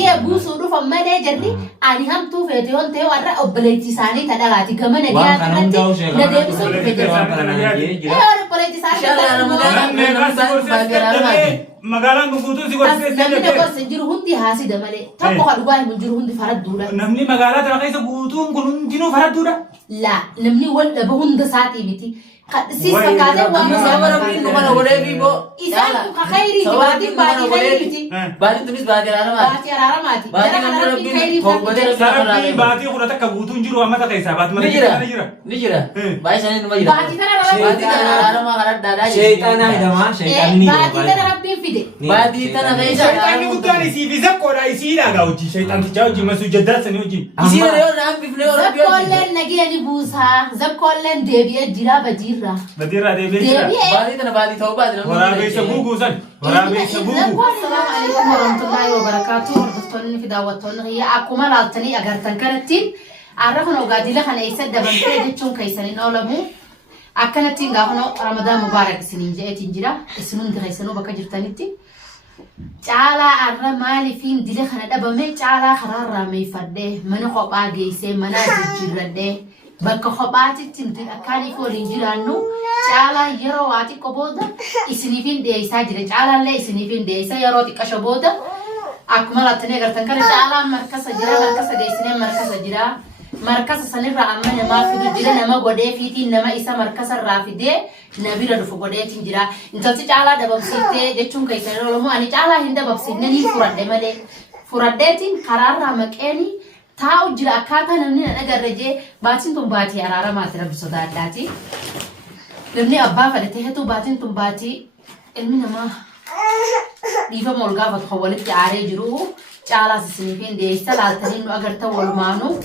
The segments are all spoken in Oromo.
نجي أبوس ودوف ما لا جري أنا هم تو في تيون تيو أرى أبليتي ساني تدعاتي كمان نجي أتنتي ندي بسوي في تيون أنا بليتي ساني مقالان بقولوا زي قصة نمني نقول سنجر هندي هاسي دمالي تبقى خلوه من جر هندي فرد دورة نمني مقالات رخيصة بقولوا كلهم جنو فرد دورة لا نمني ولا بهند ساعتي بيتي سيس فكاته سوبر بين نمر ولا بيبو إسان كخيري بادي خيري بادي تمس بادي أنا ماتي بادي نمر بين ساربي بادي خلطة كبوتون جرو أما تكيسا بات ما نجرا باي سنين ما جرا بادي تنا أنا ما خرج دادا شيطان هاي دما شيطان ني بادي تنا ربي فيدي بادي تنا غيشة شيطان يقولون سي في زكورة يسير أجاوجي شيطان تجاوجي ما سجدات سنيوجي يصير اليوم نعم بفلور زكولن نجي أني بوسها زكولن دبي جرا بجيرة بديرة دبي بادي تنا بادي ثوب بادي ورا بيسبوكو سن ورا بيسبوكو السلام عليكم ورحمة الله وبركاته ورحمة في دعوتنا هي أكمل على أجرتن كانتين عرفنا وقاعدين لخنا يسد بنتي جتون كيسنين أولمو أكنتين قاهنا رمضان مبارك سنين جاءتين جرا السنون دخيسنو بكجرتنيتي تعالى عرّا مالي فين دي لخنا دبمي تعالى خرار رامي فده من خبا جيسي منا جرده بك خباتي تنتي أكاني فورين جرانو تعالى يرواتي كبودا إسنيفين ديسا جرا تعالى لا إسنيفين ديسا يرواتي كشبودا أكمل التنية قرتن كان تعالى مركز جرا مركز ديسنين مركز جرا مركز سنرى أمانة ما في جرا نما قدي فيتي نما إسا مركز الرافدة نبيرا دفو قدي تنجرا إنتي تعالى دبب سيتة جتشون كيسنين لما أني تعالى هندا ببسينني فرد مالي فردتين قرار رامكاني تاو جرا كاتا نمني نجار رجع باتين تم باتي أرارا ما ترى بسودات داتي نمني أبا فلته تو باتين تم باتي علمي نما ديفا مولغا فتخولت تعاري جرو تعالى سنيفين ديستا لالتنين أجر تول مانو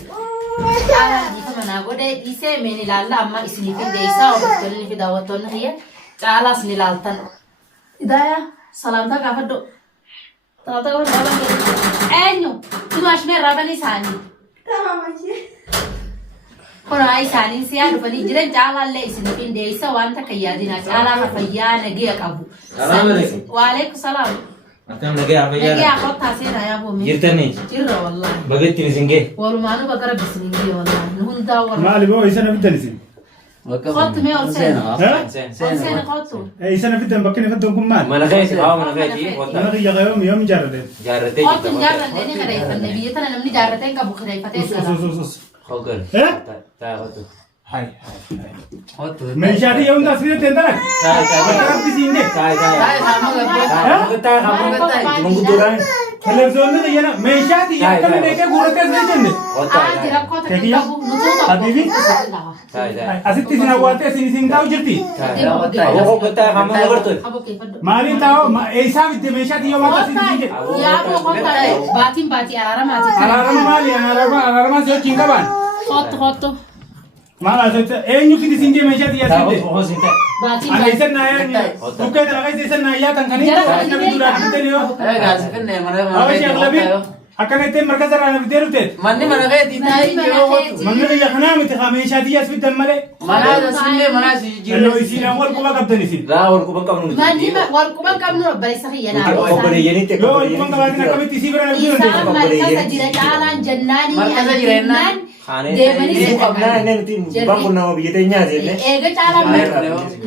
تعالى ديفا مناقودة ديسة مني لالا أما سنيفين ديستا وبتقولني في دعوتنا هي تعالى سني لالتن إدايا سلامتا كافدو تاتا كافدو أنيو تماش مين رابني ساني كنا أي ساني سيا رفني جرن تعالى اللي سنيفين ديستا وانتا كيادينا تعالى رفيا نجيا كابو السلام عليكم وعليكم السلام أتم نجي أبيا نجي أخذ تاسير يا أبو مين جرتني جرّا والله بقيت تنسينجي والله ما أنا بقرب بسنينجي والله نهون داور ما اللي هو إيسانا في الدنسين خط مي أول سنة سين سنة خطو إيسانا في الدن بكني في الدن كمان ما نخيش ما نخيش أنا غير يوم جرده جارتي خط جارة لأني خريفة النبي تنا نمني جارتين كابو خريفة تسلا خوكر إيه تا خوتو هاي من شادي يوم ده سيرة تندرك بكرة بسينجي مengkuturan تلفزيون ده ينا من شادي يا كم نيجي غورة تزني جرا خط كابو نتوما حبيبي أسيت تسنا واتي سين تاو جرتي aku kata kamu ngerti أبو كيف مالين تاو ما إيسا في من شادي يوم ده سينجي يا أبو خط باتين باتي أرارا ماتي أنا مالي أنا ما سير كينغ كمان خط ما لا سير إيه نيجي تسينجي من شادي يا tahu سيدي pokok sih teh باتين أنا باتي إيسا نايا بكرة تلاقي إيسا نايا تنكني أنا بدور أنا بدينيو أكن إنت مركز أنا بديرو تيت ماني mana kayak tita من اللي يخنا متخامين شادي يا سيد دمله mana sini mana si لو jiru يصير أول كوبا كابتن يصير lah orang kubang kamu ما دي ما والكمان كم نور بريسة هي أنا kau beri ini teh لو كوبا كابتن كم تيسير أنا بديرو إنسان تيت مركز جرا جالان جناني مركز جرا Demani ini kabna ini nanti bangun nama bijetnya aja nih Ega cala mer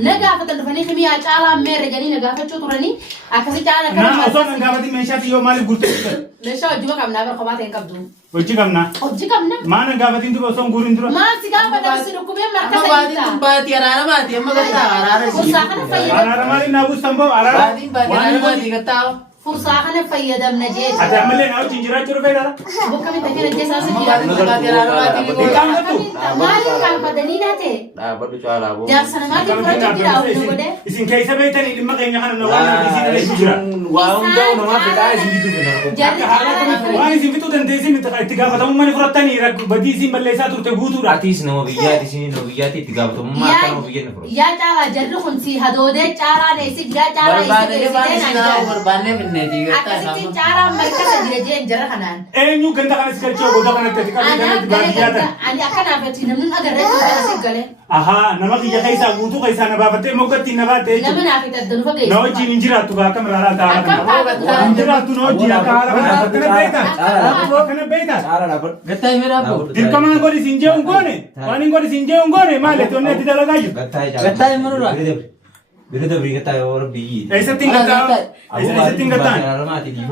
naga fatan fani khimi ya cala mer jani naga fa chuturani akasi cala kan أنا أصلا أنا قابضي من شادي يوم مالي قلت lesha ojuma kamna bar khamate en kabdu وجي كمنا oji kamna ما أنا قابضي أنتوا بسون قولين ترى ma siga fatan sinu kume marka amma baadin tumpati arara mati amma gata arara si fursa kana fayyada أنا رمالي نابوس سامبو على baadin bati arara mati gata fursa kana fayyada mnajet أتعمل لنا أو تنجرا ترى فينا buka min takira jesa amma sa baadin tumpati arara mati إكام كتو mali kan fadani nate dah baru jual aku jar sana ma ki fura jira au gode إذن كيسة بيتني لما كنا خلنا نوانا بيسين ليش تجرا wow jauh nama kita sih gitu benar jar وانا إذن كتو تنتظر من تكا فتاة من فرتاني رك بدي إذن بلسات ترتبوتو رات artis nama bijat di sini nama bijat itu tiga betul mata nama bijat nih bro ya cala jarru khunsi hadode cala ne si ya cala barbaane isi baane isi sina barbaane binne di gata akasitti cara mereka sendiri jara kanaan. Eenyu ganda kanas galchee goda kanatti ati qabee Ana kanatti baadiyyaatan. ani akkana abati namni agarree kana gale. Ahaa nama kiyya keessaa guutuu keessaa na baafattee moggatti na baattee Nama jechuudha. naaf itti addanu fageessu. Na wajjin hin jiraattu gaa akka miraalaa taa'aa Akkam kana. taa'aa Hin jiraattu na wajjin akka haala kana akkana beektaa. Akkana beektaa. Cara dapat. Gattaa himee abbo. Dirqamaan godhi siin jee ungoone. Waan hin godhi siin jee ungoone maali ati onni ati dalagaa jirtu. Gattaa himee nurra. Birida beri kata orang biji. Eessatti hin gattaa. Eessatti hin gattaa.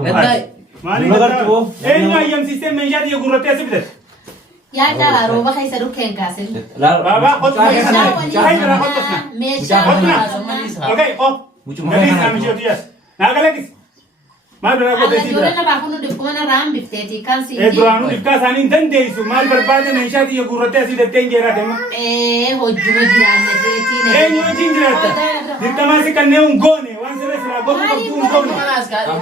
Gattaa. Maali gattaa. Eenyu ayyamsiistee meeshaa xiyya gurrattee asi bitate. Yaa jala rooba keessa dhukkeen kaase. Baba qottu keessa. Jahay jala qottu kana. Meeshaa Okay, oh. Nafis amishee otiyas. Naagalakis. Maal biraa qottee si Ijoollee bira. namaaf nu dhibkuman irraa hin bifteeti kan si Duraanuu dhibkaa isaanii hin dandeessu. Maal barbaade meeshaa xiyya gurrattee asii dattee hin jeeraate ma. hojjuma jiraanne jeetiin. Eenyu wajjin jiraatta. Dirqamaa si kanneen ungoone. Waan sirra siraa godhu qabdu ungoone.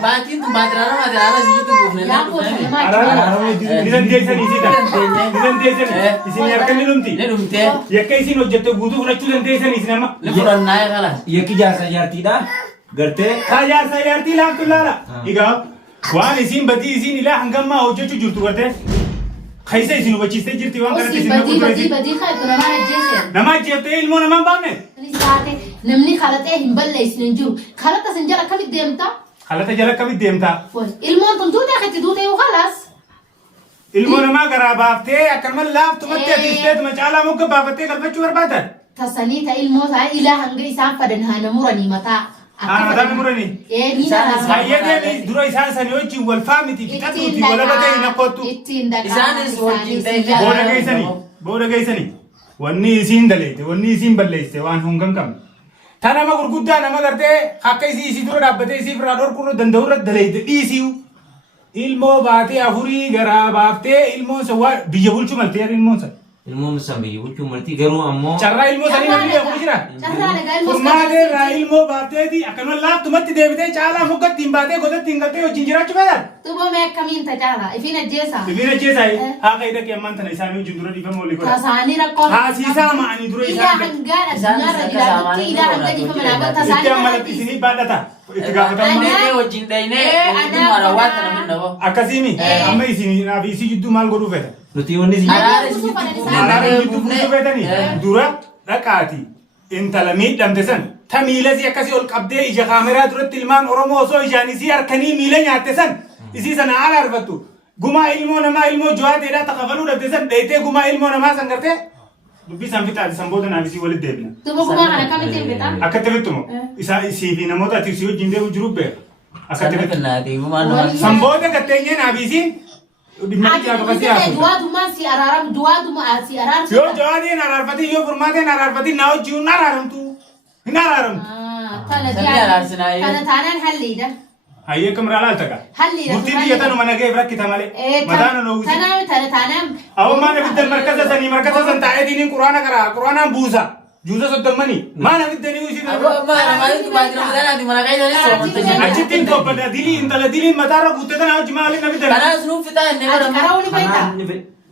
Baatiin tun baatiraara maatiraara si jirtu buufne. Yaa kooti Araara ni dandeessanii si ta'a. Ni dandeessanii. Isin harka ni dhumti. Ne dhumtee. Yakka isin hojjette guutuu fudhachuu dandeessanii isin amma. Ne fudhannaa eegala. Ia kijasa jarti dah. Gerte. Saayyaartii laaftu laala. Egaa waan isin badii isin ilaa hangammaa hojjechuu jirtu garte. Keessa isin hubachiistee jirti waan kanatti isin badii naquutu badii kaayatu nama ajjeese. nama ajjeeftee ilmoo namaa hin baafne. Namni kalatee hin balleessine hin jiru. Kalata sin jala akkamitti deemta? Kalata jala akkamitti deemtaa? Ilmoon tun tuutee akkatti tuutee yoo kalas. Ilmoo namaa garaa baaftee akkanuma laaftumatti atiifteetuma caalaa mogga baafattee galfachuu barbaadan. Tasanii ta ilmoo isaa ilaa hanga isaan fadan haana muranii mataa. Mataa ni muranii. Ni Baay'ee deemee dura isaan sanii wajjin wal faamiti fixatuuti walabatee hin akkootu. Ittiin dhagaa. Isaanis wajjin ta'e. Booda geessanii. Booda geessanii. Wanni isiin daleete wanni isiin balleessite waan hungan qabne. Ta nama gurguddaa nama gartee akka isii dura dhaabbatee isii irraa dhorkuu danda'u irratti daleete dhiisiu. Ilmoo baatee afurii garaa baaftee ilmoon sa waa biyya bulchuu maltee ilmoon sa. Ilmu sambil wucu merti garu ammo. Carraa ilmoo sanii namni beeku jira. Carraa dhagaa ilmoo Furmaatee irraa ilmoo baateeti akkanuma laaftumatti deebitee caalaa moggatti hin baatee godatti hin galtee wajjin jiraachuu fayyada. Tubame akkamiin tajaajila? Ifiin ajjeesa. Ifiin ajjeesaa haa ka'ii dhaqee ammaan tana isaanii wajjin dura dhiifama olii godha. Tasaanii rakkoo. Haasiisaa ma'anii dura Ilaa isaanii. hangaan addunyaarra jiraatutti ilaa hanga dhiifama dhaabata Itti tasaanii ammalatti isinii baadhata. Itti gaafatamummaa. Anee wajjin dhaynee guddummaa raawwatta namni dhawoo. Akkasiimi amma isinii naaf isii jidduu maal godhuu fedha? Nuti wanni sih. Araara si jirtu Araara jidduu buusuu fedhanii dura dhaqaati intala miidhamte san ta miilasii akkasii ol qabdee ija kaameraa duratti ilmaan Oromoo osoo ijaan isii harkanii miila nyaatte san isii sana haala arfattu gumaa ilmoo namaa ilmoo jo'aateedhaa takafaluu dhabde san dheeytee gumaa ilmoo namaa san gartee dubbii san fixaati san booda naaf isii walitti deebina. Tuba gumaa kana kamitti hin fixaa? Akkatti fixumo isaa isii fi namoota ati isii wajjin deemu jiru beeka. Akkatti fixu. Sannaati gumaan nama. San booda gatteenyee naaf isiin dhimma ijaa qabasii haasofte. Duwwaadummaan si araaram duwwaaduma si araarsu. Yoo jo'aatiin araarfatiin yoo furmaatiin araarfatiin na wajjin hin araaramtu. Hin araaramtu. Kana taanaan halliidha. Hayyee kamraa laal taqa. Halliidha. Murtiin biyya tanuma nagee rakkita malee. Madaana noogusi. Taanaan. Awwammaan abiddan markaza sanii markaza san taa'eetiin quraana qaraa quraanaan buusa. Juusa soddommanii. Maal abiddanii uusii achittiin tobbada dilii intala diliin mataarra guutte tana hojii maaliin abiddan. Kanaas nuuf fixaa inni godhamu. Karaawuni beektaa?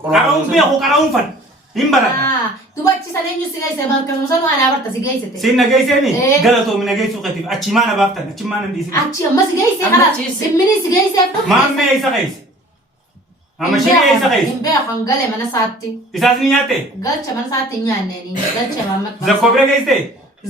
Qaraa'uun beeku qaraa'uun fan. Hin barata. Dubachisan eenyu si geesse markasuma sanu anaa barta si geessite. Siin nageesseeni galatoomi nageessuu qatiif achi maana baaftan achi maana dhiisin. Achi amma si geesse kana simmini si geesse. Maammee isa geesse. Amma shiree isa geesse. Hin beekan galee mana saatti. Isaas ni nyaatte. Galcha mana saatti hin nyaanneeni. Galcha mana. Zakkoo bira geesse.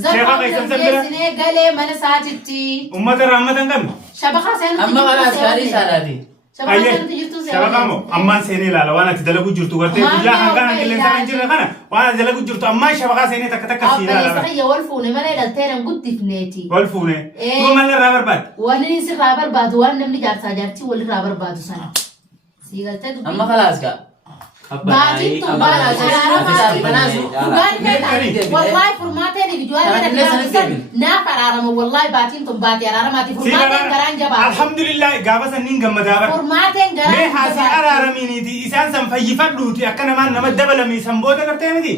Sheekha geessan san bira. Geessinee galee mana saatitti. Ummata irraa hammatan qabna. Shabakaa seenutti. Amma kanaas gaarii isaadhaati. Shabakaa seenutti jirtu Shabakaa moo ammaan seenee ilaala waan ati dalagu jirtu gartee guyyaa hangaan qilleensa hin jirre kana waan ati dalagu jirtu ammaan shabakaa seenee takka takka si ilaala. Abba isa wal fuune malee dhalteeran guddifneeti. Wal fuune. Kuma maal irraa barbaadde? Wanni sirraa barbaadu waan namni jaarsaa jaartii walirraa barbaadu sana. Si galtee dubbii. Amma kalaas gaa. Baatiin tun wallahi furmaateen ijoollee dhagaan naaf araarama wallahi baatiin tun baatee araaramaati furmaateen garaan jabaa. Alhamdulillah gaafa sanniin gammadaa bara. Furmaateen garaan Mee haasi araaramiiniiti isaan san fayyifadhuuti akka namaan nama dabalamii san booda gartee miti.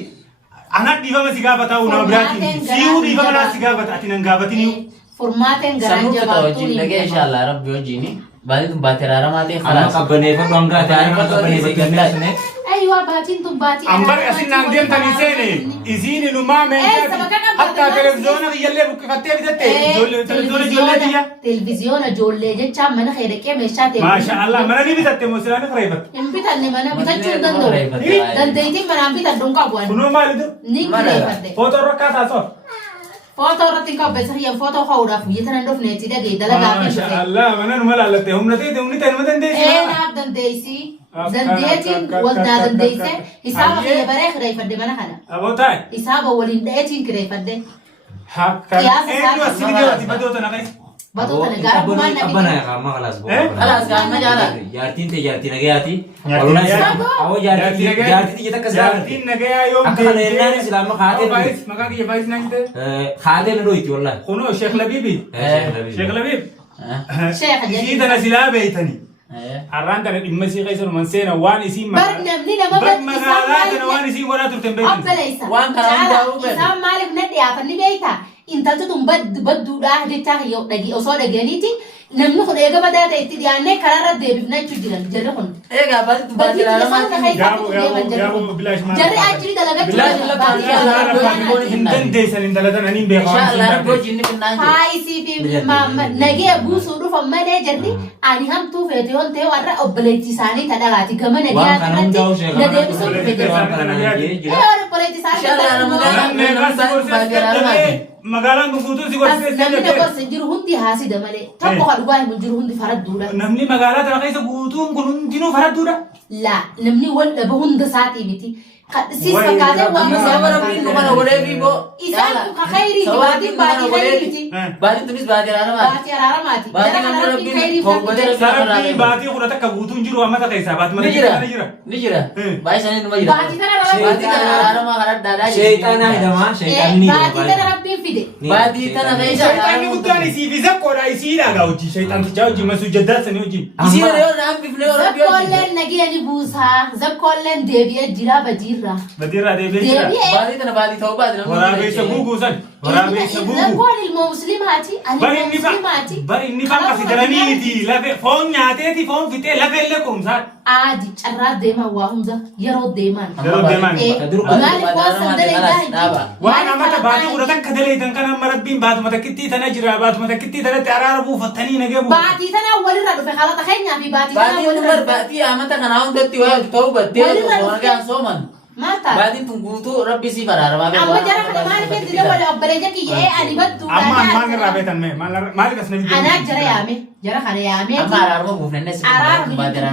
Anaa dhiifama si gaafata nama biraatiin si'uu dhiifama naa si gaafata ati nan gaafatiniu. Furmaateen garaan Sanuuf fixaa jabaa. wajjin dhagee inshallah rabbi wajjini. Baatiin tun baatee araaramaa ta'e Anak kalaas. kabaneva bangga ada anak kabaneva gambar sini. أيوة باتين تباتي أمبر أسين ناندين تنيسيني إزين إنما من حتى تلفزيون يلي بكفتة بدت تلفزيون جولتيا تلفزيون جولة جت من خيرك يا مشات ما شاء الله مرة نبي تتم مسلانة خريبة إن بيتني منا بيتشون دندو دنديتي منا بيتدون كابوان كنوا مالدو نيك خريبة فوتو ركعت أصور فوتو رتين كابس هي فوتو خورا في يتنا نفني تيجي دلا ما دافين شاء الله منا نملا لتهم نتي هم نتي هم تنديسي إيه ناب دنديسي دنديتين وزنا دنديسي حساب هي بري خريبة دي منا خنا أبو تاي حساب ولين دايتين خريبة دي ها كان إيه نو أسيني جواتي بدو تناقص باتو تنقار بمان أبنا نبي يا خام خلاص خلاص قام ما جانا جارتين تي جارتين نجاتي جارتين نجاتي. أو جارتين تي جتك كسر جارتين نجايا يوم أكثر الناس سلام خاطر فايز مكان كي فايز نجده خاطر نرويتي والله خنو شيخ لبيبي شيخ لبيب شيخ جديد. إذا أنا سلا بيتني أران ترى المسيح قيسر من سنة وان اسم بر نمني لما بر مغالات أنا وان اسم ولا ترتم بيتني أبا ليس وان كان عنده أوبر. إسام مالك ندي أفني بيتا إنت تتم بدو ده دتا يو دقي أصور دقيانيتي نمنو خد إيجا بدأت إتدي أني كرارة دي بفنا تجيران جري خن إيه قابل تبادل على ما يابو بلاش ما جري أجري دلقة بلاش لا هندن ديسان إن دلتنا أنين إن بيخان شاء الله ربو جيني في النانجي هاي سي في ما نجي أبو سورو فما ده جري أني هم تو فيتيون تيو أرى أبليتي ساني تدلاتي كمان نجي وان كان أتنتي عنده شيء ندي بسور فيتيون وان كان عنده إيه أرى أبليتي إن شاء الله أنا ساني magaalaan guutuu si gorsee namni dabarse jiru hundi haasida malee tokko kadhugaa himu jiru hundi faradduudha. namni magaalaa tana keessa guutuun kun hundinuu faradduudha. La namni wal dhaba hunda saatii miti. Siis fakkaatee waan Sabara min mana wale bibo. isaan ka khayrii baatiin baatii khayrii miti. Baatiin tunis baatii araaramaa. Baatii araaramaati. Baatii Jara kan kana rabbiin khayrii torbadee sarabbii baatii kudha takka guutuun jiru ammata keessaa baatuma Ni keessa jira. jira. Ni jira. Baay'ee isaanii numa jira. Baatii kana rabbiin Baatii kan araaramaa kan adda addaa شيطان هيدما شيطان ني baatii kana rabbiin fide. Baatii tana keessa Shayitaanni guddaan isii fi zakkoodha isii dhaagaa hojii shayitaantichaa hojii masuu jaddaasanii hojii. Isiin yoo naan bifnee yoo rabbi hojii. Zakkoolleen nageenya buusaa. Zakkoolleen deebi'ee jira badiirra. Badirraa deebi'ee jira. Baatii tana baatii ta'uu baate namni Waraabessa guuguusan. Waraabessa guuguu. Zakkoon ilmoo musliimaati. Ani Bari ilmoo inni fa musliimaati. bari inni fa kasi daraniiti lafe foon nyaateeti foon fixee lafe illee kurumsaa. Aadi carraa deeman waa hunda yeroo deeman. Yeroo deeman. Maaliif waan sandalee daa'imaa Waan ammata baatii kudha takka daleetan kan amma rabbiin baatuma takkittii tana jira baatuma takkittii tanatti araara buufattanii nagee buufa. Baatii tana walirra dhufe haala keenyaa fi baatii tana Baatiin walirra numar dhufe. baatii amata kana hundatti waa ta'uu battee waan sooman. Maal ta'a? Baatiin tun guutuu rabbi si baraaramaa beeku. Amma jara kana maaliif itti dabale obboleeyya kiyyee ani battuu Amma maal irraa beetan mee maaliif as na Anaa jara yaame jara kana yaamee Amma araaruma buufnanne si Araaruma baatira.